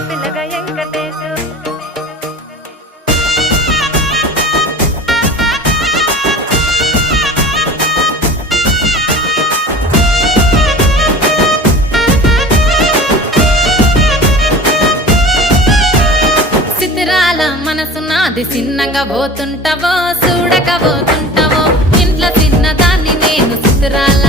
పిల్లగ వెంకటేశు సితిరాల మనసు నాది చిన్నగా పోతుంటావో చూడక పోతుంటావో ఇంట్లో చిన్నదాన్ని నేను సితిరాల